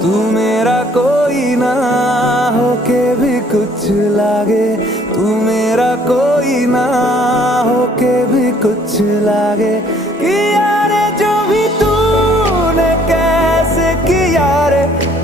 तू मेरा कोई ना होके भी कुछ लागे, तू मेरा कोई ना होके भी कुछ लागे कि